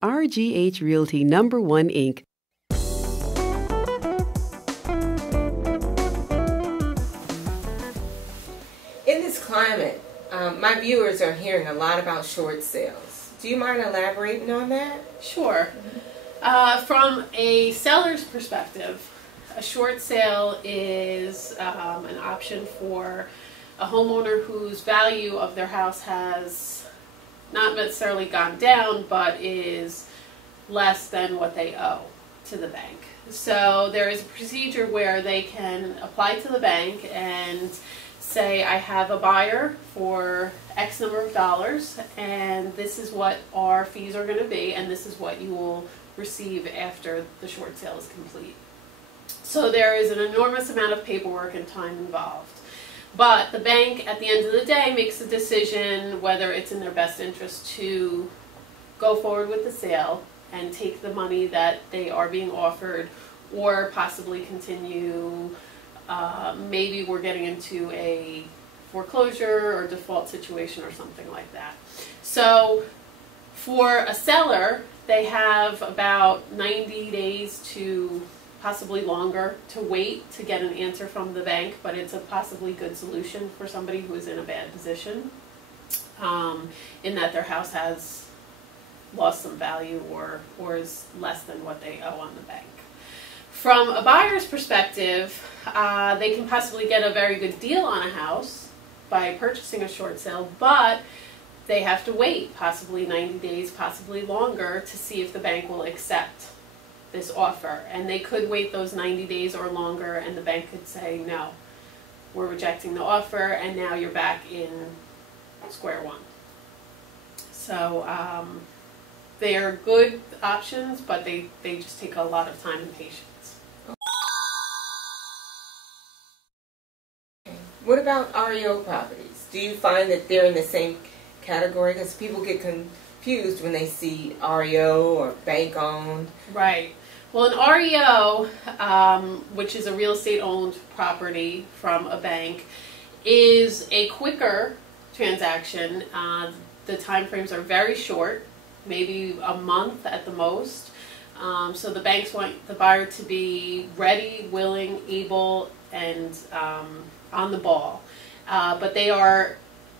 RGH Realty #1 Inc. In this climate, my viewers are hearing a lot about short sales. Do you mind elaborating on that? Sure. From a seller's perspective, a short sale is an option for a homeowner whose value of their house has not necessarily gone down, but is less than what they owe to the bank. So there is a procedure where they can apply to the bank and say, I have a buyer for X number of dollars, and this is what our fees are going to be, and this is what you will receive after the short sale is complete. So there is an enormous amount of paperwork and time involved. But the bank, at the end of the day, makes a decision whether it's in their best interest to go forward with the sale and take the money that they are being offered, or possibly continue. Maybe we're getting into a foreclosure or default situation or something like that. So for a seller, they have about 90 days to possibly longer to wait to get an answer from the bank, but it's a possibly good solution for somebody who is in a bad position, in that their house has lost some value or is less than what they owe on the bank. From a buyer's perspective, they can possibly get a very good deal on a house by purchasing a short sale, but they have to wait possibly 90 days, possibly longer, to see if the bank will accept this offer. And they could wait those 90 days or longer, and the bank could say, no, we're rejecting the offer, and now you're back in square one. So they are good options, but they just take a lot of time and patience. What about REO properties? Do you find that they're in the same category? Because people get confused when they see REO or bank-owned. Right. Well, an REO, which is a real estate-owned property from a bank, is a quicker transaction. The time frames are very short, maybe a month at the most. So the banks want the buyer to be ready, willing, able, and on the ball. But they are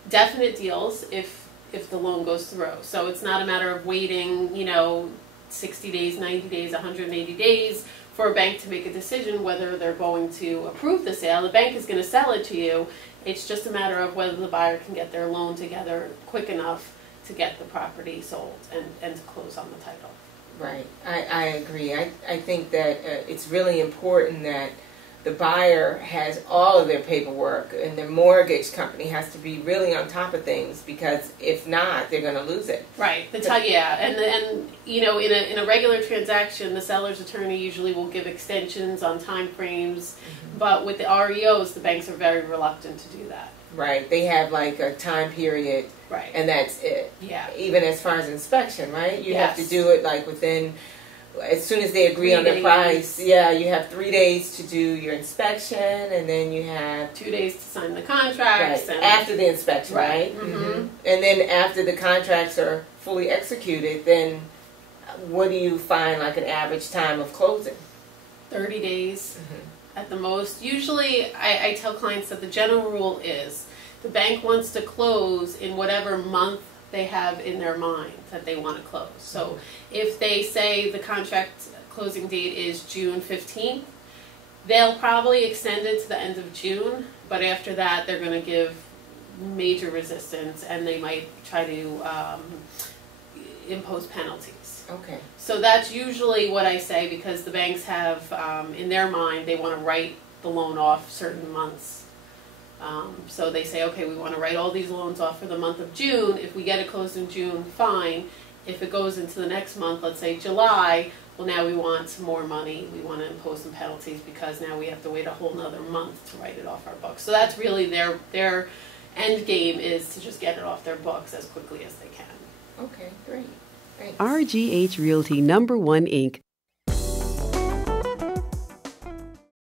definite deals if the loan goes through. So it's not a matter of waiting, 60 days, 90 days, 180 days for a bank to make a decision whether they're going to approve the sale. The bank is going to sell it to you. It's just a matter of whether the buyer can get their loan together quick enough to get the property sold and to close on the title. Right. I agree. I think that it's really important that the buyer has all of their paperwork, and the mortgage company has to be really on top of things, because if not, they're going to lose it. Right. Yeah. And in a regular transaction, the seller's attorney usually will give extensions on time frames, but with the REOs, the banks are very reluctant to do that. Right. They have like a time period, right, and that's it. Yeah. Even as far as inspection, right? You Yes. have to do it like within, as soon as they agree on the price, yeah, you have 3 days to do your inspection, and then you have 2 days to sign the contracts. Right. And after the inspection, right? Mm-hmm. And then after the contracts are fully executed, then what do you find like an average time of closing? 30 days at the most. Usually I tell clients that the general rule is the bank wants to close in whatever month they have in their mind that they want to close. So if they say the contract closing date is June 15th, they'll probably extend it to the end of June, but after that they're going to give major resistance, and they might try to impose penalties. Okay. So that's usually what I say, because the banks have, in their mind, they want to write the loan off certain months. So they say, okay, we want to write all these loans off for the month of June. If we get it closed in June, fine. If it goes into the next month, let's say July, well, now we want some more money. We want to impose some penalties, because now we have to wait a whole nother month to write it off our books. So that's really their end game, is to just get it off their books as quickly as they can. Okay, great. Thanks. RGH Realty #1 Inc.